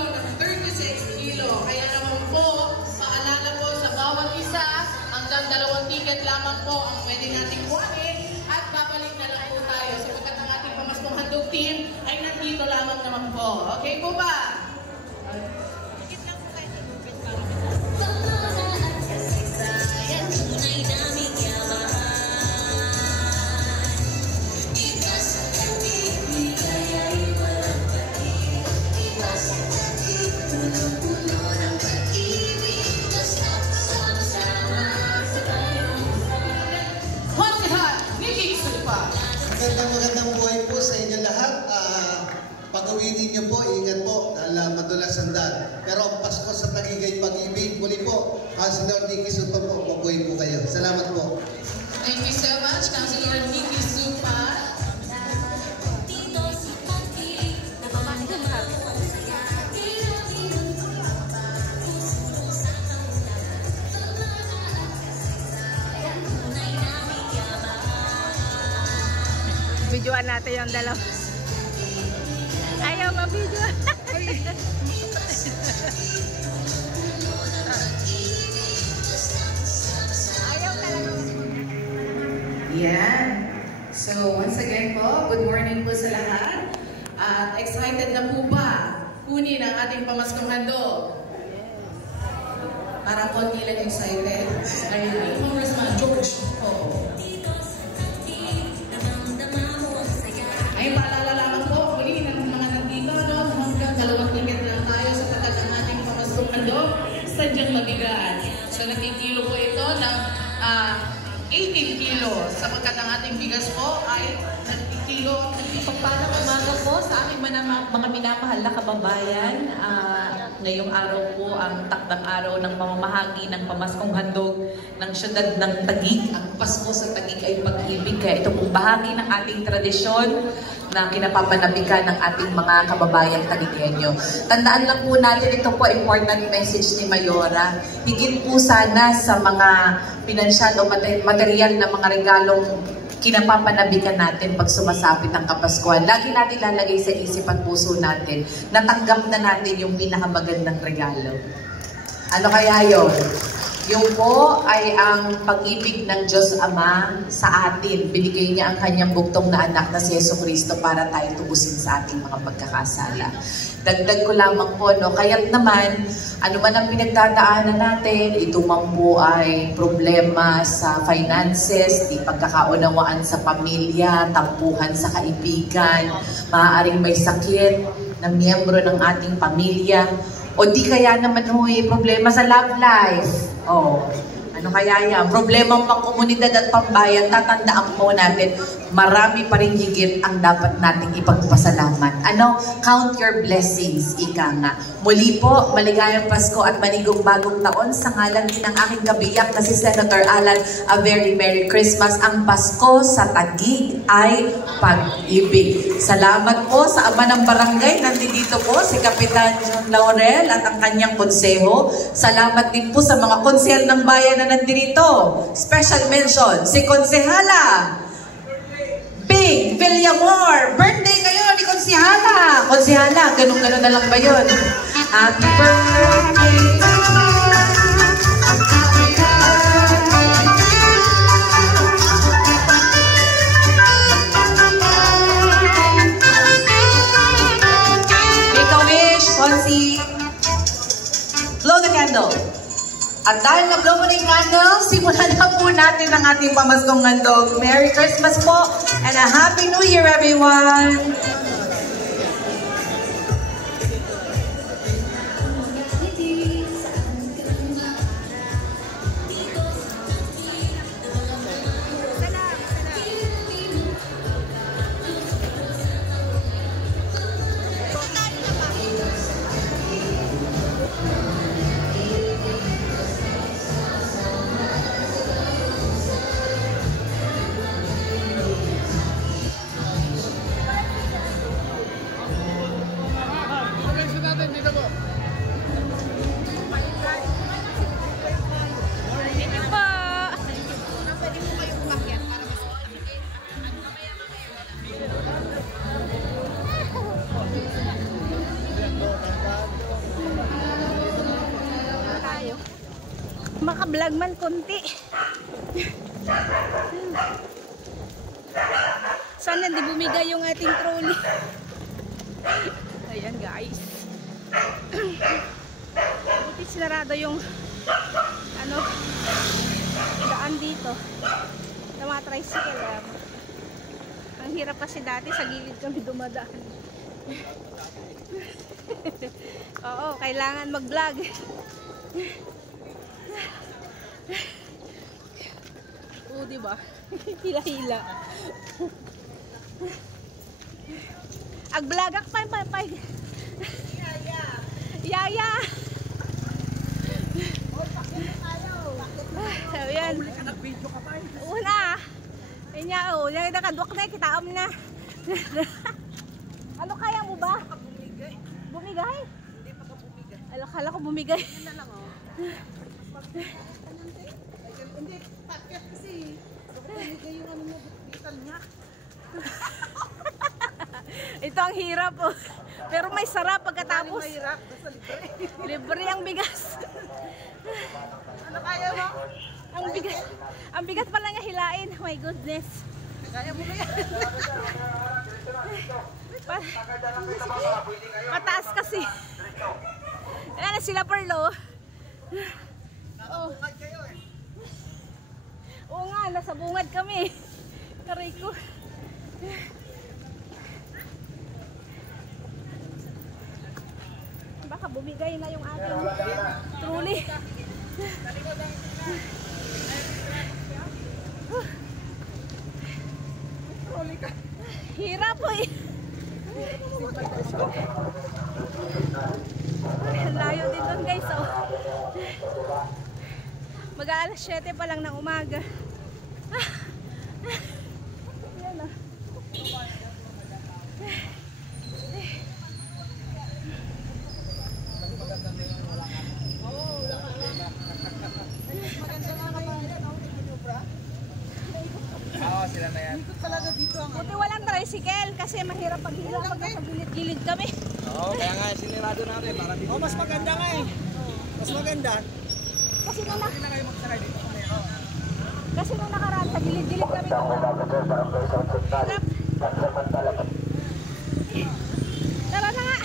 kilo ng 36 kilo. Kaya naman po, paalala po sa bawat isa, hanggang 2 ticket lamang po ang pwede nating kuhanin at babalik na lang po tayo sapagkat ang ating pamaskong handog team ay nandito lamang naman po. Okay po ba? Magandang buhay po sa inyo lahat. Pag-uwi ninyo po, ingat po dahil madulas ang daan. Pero ang Pasko sa Tagigay Pag-ibig, muli po, Councilor Nicky Supa po, mabuhay po kayo. Salamat po. Thank you so much, Councilor Nicky Supa. Videoan natin yung dalawa. Ayaw ma-videoan. Ayaw talaga. Yeah. So, once again po, good morning po sa lahat. At excited na po ba kunin ang ating pamaskong handog? Parang konti lang excited. Ayun, Congressman George. Oh. Ay, paalala lamang po, muli ng mga nandito, no? Hanggang 2 ticket lang tayo sa pagkat ang ating pamaskong handog, sadyang mabigat. So, nakikilo po ito ng 18 kilo. Sapagkat ang ating bigas po ay nagkikilo. Pagpalang umaga po sa aking mga minamahal na kababayan. Ngayong araw po ang takdang araw ng pamamahagi ng pamaskong handog ng syudad ng Taguig. Ang Pasko sa Taguig ay pag-ibig. Kaya ito pong bahagi ng ating tradisyon na kinapapanabikan ng ating mga kababayang Taguigenyo. Tandaan lang po natin, ito po important message ni Mayora. Higit po sana sa mga pinansyal o material na mga regalong kinapapanabikan natin pag sumasapit ang Kapaskuhan. Lagi natin lalagay sa isip at puso natin, natanggap na natin yung pinakamagandang regalo. Ano kaya yun? Yung po ay ang pag-ibig ng Diyos Ama sa atin. Binigay niya ang kanyang buktong na anak na si Jesucristo para tayo tubusin sa ating mga pagkakasala. Dagdag ko lamang po, no? Kaya't naman, ano man ang pinagdadaanan natin, ito man po ay problema sa finances, di pagkakaunawaan sa pamilya, tampuhan sa kaibigan, maaaring may sakit ng miyembro ng ating pamilya, o di kaya naman problema sa love life. Oh, ano kaya yan? Problemang pangkomunidad at pambayan, tatandaan po natin, marami pa rin higit ang dapat nating ipagpasalamat. Ano? Count your blessings, ika nga. Muli po, maligayang Pasko at manigong bagong taon sa ngalan din ng aking kabiyak na si Senator Alan. A very Merry Christmas. Ang Pasko sa Taguig ay pag-ibig. Salamat po sa ama ng barangay. Nandito po si Kapitan John Laurel at ang kanyang konseho. Salamat din po sa mga konsehal ng bayan na nandito. Special mention, si Konsehala Big Villamor. Birthday kayo ni Konsehala. Konsehala, ganun-ganun na lang ba yun? Happy birthday. Make a wish, Konsi. Blow the candle. At dahil na-blow mo na yung candle, simulan na po natin ang ating pamaskong handog. Merry Christmas po and a Happy New Year, everyone! maka-vlog man konti. Sana di bumigay yung ating trolley. Ayan guys. Buti sinarado yung ano, daan dito sa mga tricycle. Ang hirap kasi dati sa gilid kami dumadaan. Oo, kailangan mag-vlog. Oo, diba? Hila-hila. Ag-vlog ak pa. Yaya. Ayan. Una. Inya, yung nakadwak na, kitaam na. Ano kaya mo ba? Bumigay? Hindi pa ka bumigay. Kala ko bumigay. Yan na lang, oh. Hindi, paket kasi. Bumigay yung ano mo, bitan nga. Ito ang hirap, oh. Pero may sarap pagkatapos. May hirap, basta libre. Libre ang bigas. Ano kaya mo? Ang bigat pala nga hilain. My goodness. Kaya mo ba yan? Mataas kasi. Ayan na sila Perlo. Nakabungad kayo eh. Oo nga, nasa bungad kami. Karay ko. Baka bumigay na yung ating trolley. Hirap po eh. Ang layo din doon guys, oh. Mag-aalas 7 pa lang ng umaga. Yan ah. Oo, sila na yan. Buti walang tricycle kasi mahirap paghila pag nasa gilid-gilid kami. Oo, kaya nga sinirado natin para dito. Oh, mas maganda nga eh. Mas maganda. Kasi nung Hindi na kayo magsakay dito. Kasi nung nakaraan sa gilid-gilid kami Tara na nga.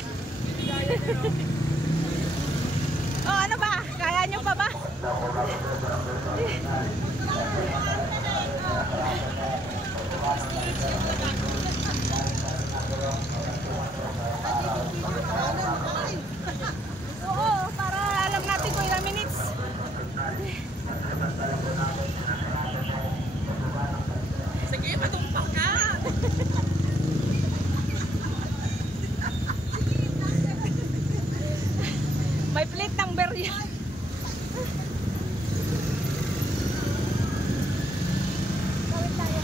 Oh, ano ba? Kaya nyo pa ba? Oo, para alam natin kung ilang minutes. Sige, matumpang ka! May plate number yan. Gawin tayo.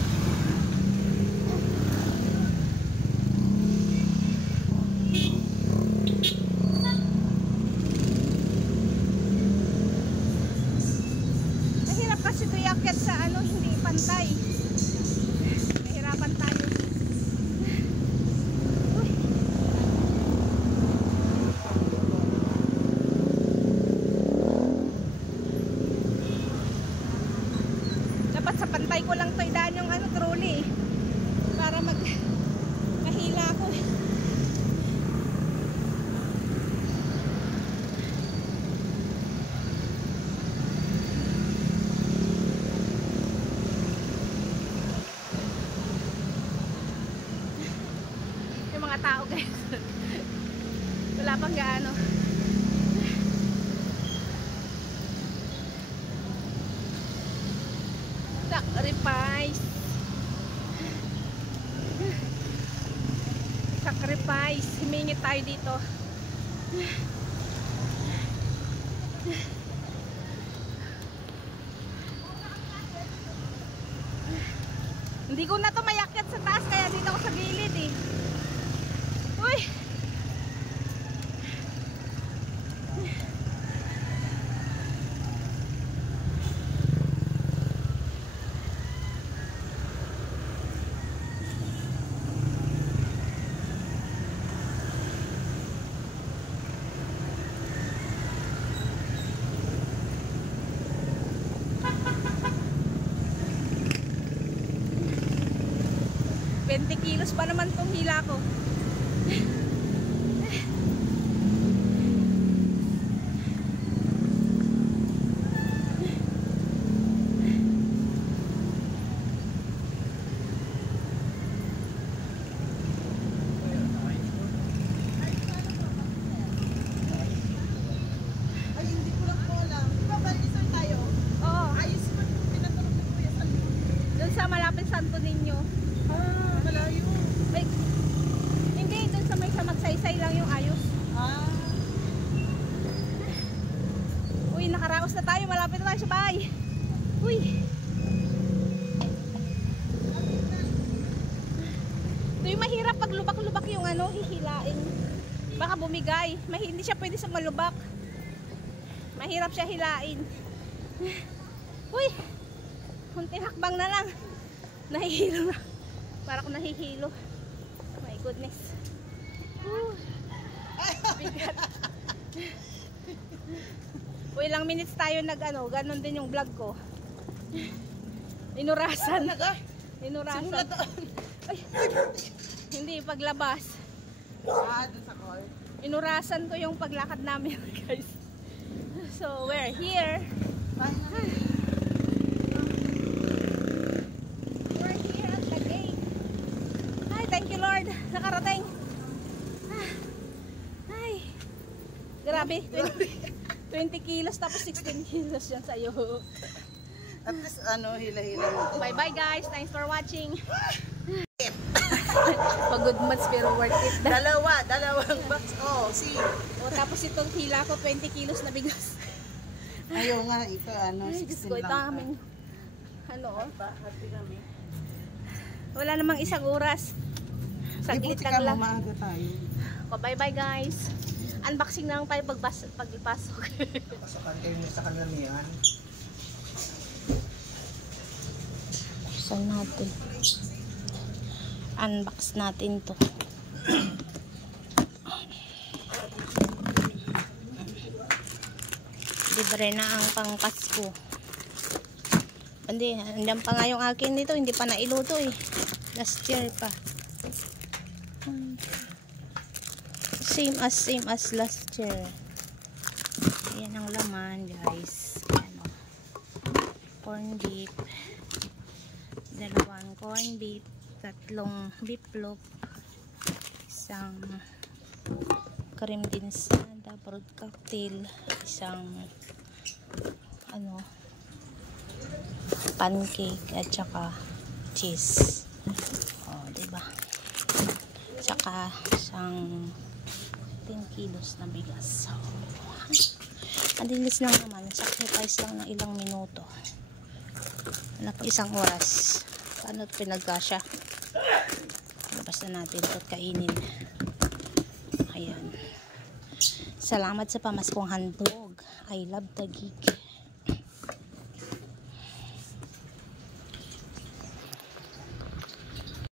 Mahirap kasi ito iakyat sa ano, hindi pantay. Mahirapan tayo. Dapat sa pantay ko lang to idaan yung ano, trolley para mahila ako. Yung mga tao guys wala pang gaano. Sacrifice. Himingi tayo dito. Hindi ko na to mayakyat sa taas kaya dito ako sa gilid eh. Uy! Ubus pa naman tong hila ko. Sa malapit Santo Niño. Malayo. Ay, hindi, doon sa may sa Magsaysay lang yung ayos. Uy, nakaraos na tayo. Malapit na tayo sa bahay. Uy. Ito yung mahirap pag lubak-lubak yung ano, hihilain. Baka bumigay. Hindi siya pwede sa malubak. Mahirap siya hilain. Uy. Kunting hakbang na lang. Nahihilo na. Para ko nahihilo. My goodness. Bigat. Uy, ilang minutes tayo nag-ano. Ganon din yung vlog ko. Inurasan. Inurasan. Ay. Hindi, paglabas. Doon sa call. Inurasan ko yung paglakad namin, guys. So, we're here. Thank you, Lord. Nakarating. Ay. Grabe. 20 kilos tapos 16 kilos yan sa'yo. At least, hila-hila mo. Bye-bye, guys. Thanks for watching. Pagod months pero worth it. Dalawang box. Oh, see. O, tapos itong hila ko, 20 kilos na bigas. Ayaw nga, ito, Ay, Diyos 16 ko, ito lang. aming, Happy kami. wala namang isang oras. Saglit Buti lang ka, lang. maaga tayo. O, bye-bye, guys. Unboxing na lang tayo pagpasok. Pasokan kayo sa kanamihan. Buksan natin. Unbox natin to. Libre na ang pang-Pasko. Hindi, andiyan pa nga yung akin dito. Hindi pa nailuto eh. Last year pa. Same as last year. Ayan ang laman, guys. Ano, corn beef. 2 corn beef. 3 beef loaf. 1 cream dinsada, broad cocktail. 1 pancake at saka cheese. Oh, diba? Saka 10 kilos na bigas. So, madilis lang naman. Sacrifice lang ng ilang minuto. Wala pa 1 oras. Paano ito pinagkasya? Labas na natin ito at kainin. Ayan. Salamat sa pamaskong handog. I love Taguig.